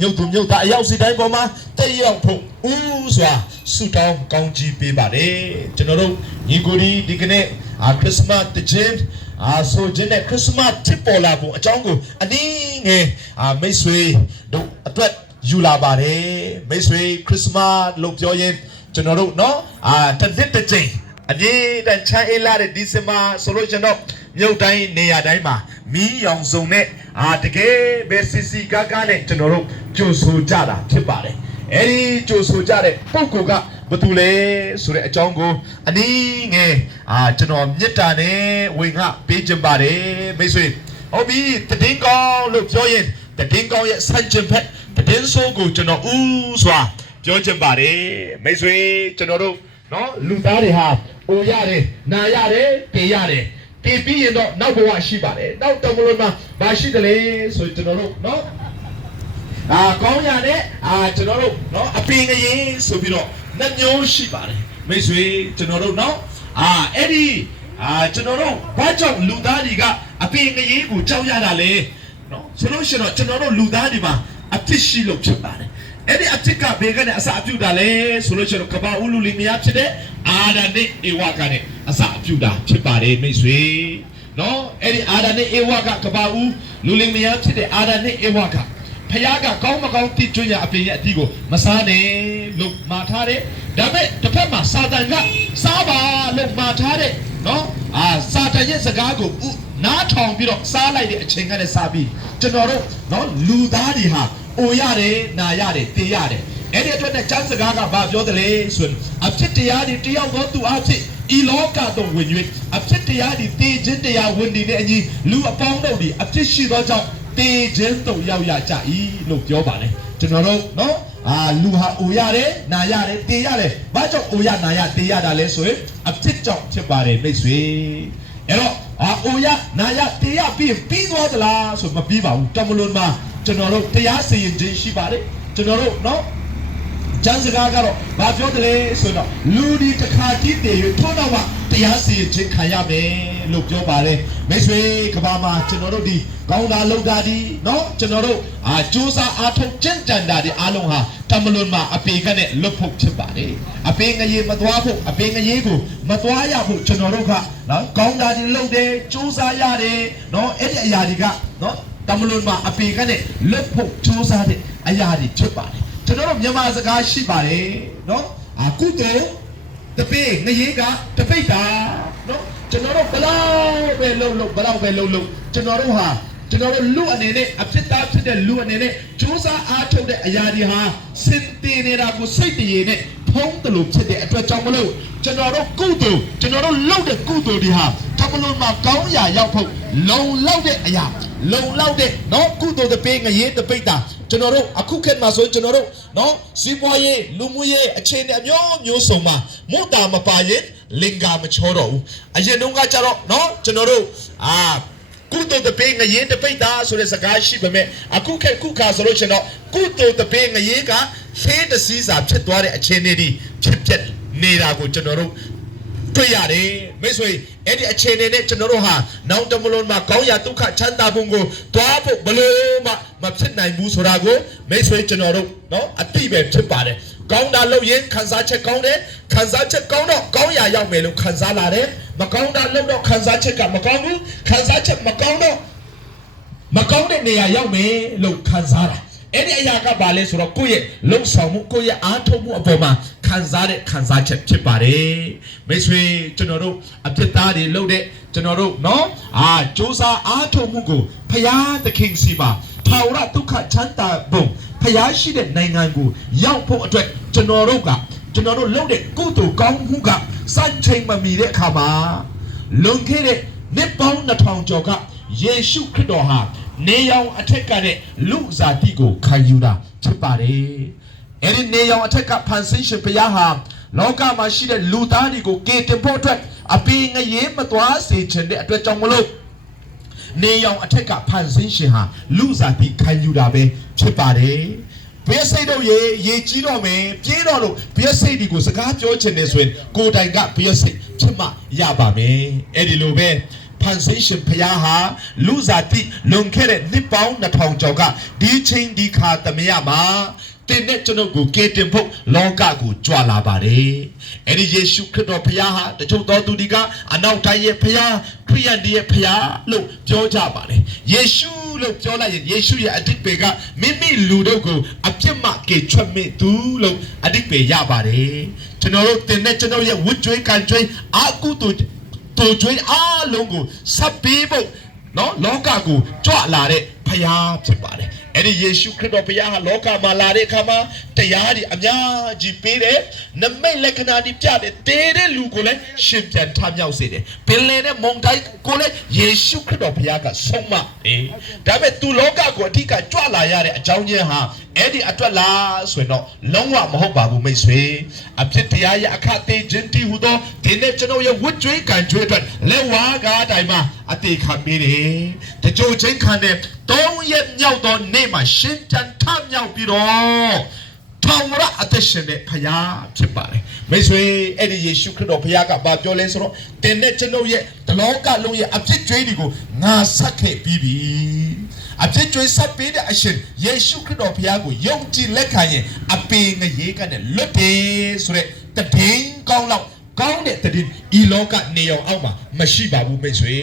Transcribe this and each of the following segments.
မြုပ်သူမြုပ်သားအရောက်စီတိုင်းပေါ်မှာတက်ရောက်ဖို့ဦးစွာဆုတောင်းကောင်းကြီးပေးပါတယ်ကျွန်တော်တို့ညီကိုဒီကနေ့ခရစ်စမတ်တခြင်းဆိုခြင်းနဲ့ခရစ်စမတ်တစ်ပေါ်လာဖို့အကြောင်းကိုအနည်းငယ်မိတ်ဆွေတို့အတွက်ယူလာပါတယ်မိတ်ဆွေခရစ်စမတ်လို့ပြောရင်ကျွန်တော်တို့နော်တစ်နှစ်တစ်ချိန်အမြဲတမ်းချမ်းအေးလာတဲ့ဒီဇင်ဘာဆိုလို့ကျွန်တော်မြုပ်တိုင်းနေရာတိုင်းမှာမီးရောင်စုံနဲ့တကယ်ပဲစစ်စီကားကားနဲ့ကျွန်တော်တို့ကြိုဆိုကြတာဖြစ်ပါတယ်အဲဒီကြိုဆိုကြတဲ့ပုဂ္ဂိုလ်ကဘာတူလဲဆိုတဲ့အကြောင်းကိုအနည်းငယ်ကျွန်တော်မြစ်တာနဲ့ဝင်ငါပေးခြင်းပါတယ်မိတ်ဆွေဟုတ်ပြီတည်င်းကောင်းလို့ပြောရင်တည်င်းကောင်းရဲ့ဆန့်ကျင်ဘက်တည်င်းဆိုးကိုကျွန်တော်ဦးစွာပြောခြင်းပါတယ်မိတ်ဆွေကျွန်တော်တို့နော်လူသားတွေဟာအိုရတယ်နာရတယ်တေရတယ်တေပြီးရင်တော့နောက်ဘဝရှိပါတယ်နောက်တမလို့မှာမရှိတယ်လေဆိုကျွန်တော်တို့နော်ကောင်းရတဲ့ကျွန်တော်တို့နော်အပင်ငရင်ဆိုပြီးတော့နှစ်မျိုးရှိပါတယ်မိတ်ဆွေကျွန်တော်တို့နော်အဲ့ဒီကျွန်တော်တို့ဘာကြောင့်လူသားတွေကအပင်ငရင်ကိုကြောက်ရတာလဲနော်ဆိုလို့ရှိရင်တော့ကျွန်တော်တို့လူသားတွေမှာအဖြစ်ရှိလို့ဖြစ်ပါတယ်အဲ့ဒီအဖြစ်ကဘယ်ကနေအစာပြုတာလဲဆိုလို့ရှိရင်ကဘာဦးလူလီမယားဖြစ်တဲ့အာဒာနဲ့ဧဝကနေအစာပြုတာဖြစ်ပါတယ်မိတ်ဆွေနော်အဲ့ဒီအာဒာနဲ့ဧဝကကဘာဦးလူလီမယားဖြစ်တဲ့အာဒာနဲ့ဧဝကဖယားကကောင်းမကောင်းတိကျွညာအပြင်ရဲ့အတီးကိုမစားနဲ့လို့မှာထားတယ်ဒါပေမဲ့တစ်ဖက်မှာစာတန်ကစားပါလို့မှာထားတယ်နော်စာတန်ရဲ့စကားကိုနားထောင်ပြီးတော့စားလိုက်တဲ့အချိန်ကလည်းစားပြီးကျွန်တော်တို့နော်လူသားတွေဟာအိုရတယ်နာရတယ်တေးရတယ်အဲ့ဒီအတွက်နဲ့ကျမ်းစကားကဘာပြောတယ်လဲဆိုရင်အဖြစ်တရားတွေတယောက်သောသူအဖြစ်ဤလောကသို့ဝင်၍အဖြစ်တရားတွေတေးခြင်းတရားဝင်နေတဲ့အညီလူအပေါင်းတို့တွေအဖြစ်ရှိသောကြောင့်တေးခြင်းသို့ရောက်ရကြ၏လို့ပြောပါတယ်ကျွန်တော်တို့နော်လူဟာအိုရတယ်နာရတယ်တေးရတယ်ဘာကြောင့်အိုရနာရတေးရတာလဲဆိုရင်အဖြစ်ကြောင့်ဖြစ်ပါတယ်မိတ်ဆွေအဲ့တော့အိုရနာရတေးရပြီးသွားသလားဆိုမပြီးပါဘူးတမလွန်မှာကျွန်တော်တို့တရားစီရင်ခြင်းရှိပါတယ်ကျွန်တော်တို့နော်ကျမ်းစကားကတော့ဘာပြောတယ်လဲဆိုတော့လူဒီတစ်ခါတည်းတည်ရထို့တော့မှတရားစီရင်ခြင်းခံရမယ်လို့ပြောပါတယ်မိတ်ဆွေကဘာမှာကျွန်တော်တို့ဒီကောင်းတာလုပ်တာဒီနော်ကျွန်တော်တို့စူးစမ်းအားထုတ်ကြံ့ကြံတာဒီအားလုံးဟာတမလွန်မှာအပေကနဲ့လွတ်ဖို့ဖြစ်ပါတယ်အပေငရေမသွားဖို့အပေငရေကိုမသွားရဖို့ကျွန်တော်တို့ကနော်ကောင်းတာဒီလုပ်တယ်စူးစမ်းရတယ်နော်အဲ့ဒီအရာတွေကနော်တမလွန်မှာအပေကနဲ့လွတ်ဖို့စူးစမ်းတဲ့အရာတွေဖြစ်ပါတယ်ကျွန်တော်တို့မြန်မာစကားရှိပါတယ်နော်ကုသိုလ်တပိငရေကတပိတ်တာနော်ကျွန်တော်တို့ဘလောက်ပဲလှုပ်ဘလောက်ပဲလှုပ်ကျွန်တော်တို့ဟာကျွန်တော်တို့လူအနေနဲ့အဖြစ်သားဖြစ်တဲ့လူအနေနဲ့စူးစမ်းအားထုတ်တဲ့အရာတွေဟာစင်တင်နေတာကိုစိတ်တရေနဲ့ဖုံးတယ်လို့ဖြစ်တဲ့အတွက်ကြောင့်မလို့ကျွန်တော်တို့ကုသိုလ်ကျွန်တော်တို့လုပ်တဲ့ကုသိုလ်တွေဟာတမလို့မှာကောင်းရာရောက်ဖို့လုံလောက်တဲ့အရာလုံလောက်တဲ့နော်ကုသိုလ်တပိငရေတပိတ်တာကျွန်တော်တို့အခုခေတ်မှာဆိုကျွန်တော်တို့နော်စီးပွားရေးလူမှုရေးအခြေအနေအမျိုးစုံမှာမို့တာမပါရင်လင်္ကာမချောတော့ဘူးအရင်တုန်းကကြတော့နော်ကျွန်တော်တို့ကုသိုလ်တပိငရေတပိတ်တာဆိုတဲ့စကားရှိပေမဲ့အခုခေတ်ခုခါဆိုလို့ရှင်တော့ကုသိုလ်တပိငရေကဖေးတစည်းစာဖြစ်သွားတဲ့အခြေအနေတွေဖြစ်နေတာကိုကျွန်တော်တို့တွေ့ရတယ်မိတ်ဆွေအဲ့ဒီအခြေအနေနဲ့ကျွန်တော်တို့ဟာနောက်တမလွန်မှာကောင်းရာဒုက္ခချမ်းသာမှုကိုတွားဖို့ဘလို့မှမဖြစ်နိုင်ဘူးဆိုတာကိုမိတ်ဆွေကျွန်တော်တို့နော်အတိပဲဖြစ်ပါတယ်ကောင်းတာလုပ်ရင်ခံစားချက်ကောင်းတယ်ခံစားချက်ကောင်းတော့ကောင်းရာရောက်မယ်လို့ခံစားလာတယ်မကောင်းတာလုပ်တော့ခံစားချက်ကမကောင်းဘူးခံစားချက်မကောင်းတော့မကောင်းတဲ့နေရာရောက်မယ်လို့ခံစားတာအဲ့ဒီအရာကဘာလဲဆိုတော့ကိုယ့်ရဲ့လှုပ်ဆောင်မှုကိုယ့်ရဲ့အားထုတ်မှုအပေါ်မှာခံစားချက်ဖြစ်ပါတယ်မိတ်ဆွေကျွန်တော်တို့အဖြစ်သားတွေလုပ်တဲ့ကျွန်တော်တို့နော်စူးစမ်းအားထုတ်မှုကိုဖယားသခင်စီမှာထာဝရဒုက္ခချမ်းသာပုံဖယားရှိတဲ့နိုင်ငံကိုရောက်ဖို့အတွက်ကျွန်တော်တို့လုပ်တဲ့ကုသိုလ်ကောင်းမှုကစံချိန်မမီတဲ့အခါမှာလွန်ခဲ့တဲ့နှစ်ပေါင်း2000ကျော်ကယေရှုခရစ်တော်ဟာနေရောင်အထက်ကနဲ့လူဇာတိကိုခံယူတာဖြစ်ပါတယ်။အဲဒီနေရောင်အထက်ကဖန်ဆင်းရှင်ဘုရားဟာလောကမှာရှိတဲ့လူသားတွေကိုကယ်တင်ဖို့အတွက်အပင်ငရေမသွားစေချင်တဲ့အတွက်ကြောင့်မလို့နေရောင်အထက်ကဖန်ဆင်းရှင်ဟာလူဇာတိခံယူတာပဲဖြစ်ပါတယ်။ဘုရားစိတ်တို့ရေကြီးတော့မယ်ပြေးတော့လို့ဘုရားစိတ်ဒီကိုစကားပြောချင်နေဆိုရင်ကိုယ်တိုင်ကဘုရားစိတ်ဖြစ်မှရပါမယ်။အဲဒီလိုပဲ ဖန်ဆင်းရှင်ဖယားဟာလူစားတိလွန်ခဲ့တဲ့နှစ်ပေါင်း2000ကျော်ကဒီချိန်ဒီခါသမယမှာတင်တဲ့ကျွန်ုပ်ကိုကေတင်ဖို့လောကကိုကြွလာပါတယ်အဲ့ဒီယေရှုခရစ်တော်ဖယားဟာတချို့သောသူတွေကအနောက်တိုင်းရဲ့ဖယားခရိယန်တွေရဲ့ဖယားလို့ပြောကြပါတယ်ယေရှုလို့ပြောလိုက်ရင်ယေရှုရဲ့အဓိပ္ပာယ်ကမိမိလူတို့ကိုအပြစ်မှကေချွတ်မိသူလို့အဓိပ္ပာယ်ရပါတယ်ကျွန်တော်တို့တင်တဲ့ကျွန်တော်ရဲ့ဝတ်ကြွေးကန်ကြွေးအာကုတူကြွေးအားလုံးကိုစပ်ပေးဖို့နော်လောကကိုကြွလာတဲ့ဖယားဖြစ်ပါတယ်အဲ့ဒီယေရှုခရစ်တော်ဘုရားဟာလောကမှာလာတဲ့အခါမှာတရားတွေအများကြီးပေးတယ်နမိတ်လက္ခဏာတွေပြတယ်တေးတဲ့လူကိုလည်းရှင်ပြန်ထမြောက်စေတယ်ပင်လယ်နဲ့မုန်တိုင်းကိုလည်းယေရှုခရစ်တော်ဘုရားကဆုံးမတယ်ဒါပေမဲ့သူလောကကိုအဓိကကြွလာရတဲ့အကြောင်းရင်းဟာအဲ့ဒီအတွက်လားဆိုရင်တော့လုံးဝမဟုတ်ပါဘူးမိတ်ဆွေအဖြစ်တရားရဲ့အခသေးခြင်းတည်ဟူသောဒီနေ့ကျွန်တော်ရဲ့ဝတ်ကြွေးကန်ကြွေးအတွက်လက်ဝါးကားတိုင်းမှာအသေးခံပေးတယ်တကြိုချင်းခံတဲ့3ရက်မြောက်သောနေ့မှာရှင်ပြန်ထမြောက်ပြီးတော့ထောင်ရအသက်ရှင်တဲ့ဖယားဖြစ်ပါတယ်မိတ်ဆွေအဲ့ဒီယေရှုခရစ်တော်ဘုရားကဘာပြောလဲဆိုတော့တင်တဲ့ကျွန်ုပ်ရဲ့တလောကလုံးရဲ့အဖြစ်ကြွေးတွေကိုငါဆက်ခဲ့ပြီးပြီအဖြစ်ကြွေးဆက်ပေးတဲ့အရှင်ယေရှုခရစ်တော်ဘုရားကိုယုံကြည်လက်ခံရင်အပေငရေကနဲ့လွတ်တယ်ဆိုတဲ့တည်င်းကောင်းလောက်ကောင်းတဲ့တည်င်းဤလောကနေအောင်အောက်မှာမရှိပါဘူးမိတ်ဆွေ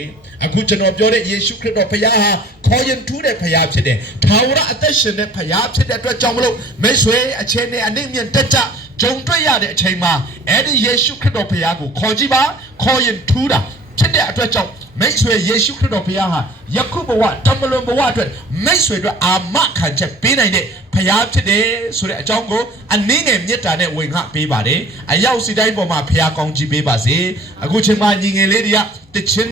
အခုကျွန်တော်ပြောတဲ့ယေရှုခရစ်တော်ဘုရားဟာခေါ်ရင်ထူးတဲ့ဘုရားဖြစ်တယ်။ထာဝရအသက်ရှင်တဲ့ဘုရားဖြစ်တဲ့အတွက်ကြောင့်မလို့မိတ်ဆွေအချိန်နဲ့အနည်းမြင့်တက်ကြဂျုံတွေ့ရတဲ့အချိန်မှာအဲ့ဒီယေရှုခရစ်တော်ဘုရားကိုခေါ်ကြည့်ပါခေါ်ရင်ထူးတာဖြစ်တဲ့အတွက်ကြောင့်မိတ်ဆွေယေရှုခရစ်တော်ဘုရားဟာယခုဘဝတမလွန်ဘဝအတွက်မိတ်ဆွေတို့အာမခံချက်ပေးနိုင်တဲ့ဘုရားဖြစ်တယ်ဆိုတဲ့အကြောင်းကိုအနည်းငယ်မြတ်တာနဲ့ဝင်ခပေးပါတယ်။အရောက်စီတိုင်းပေါ်မှာဘုရားကောင်းချီးပေးပါစေ။အခုချိန်မှာညီငယ်လေးတွေကတခြင်း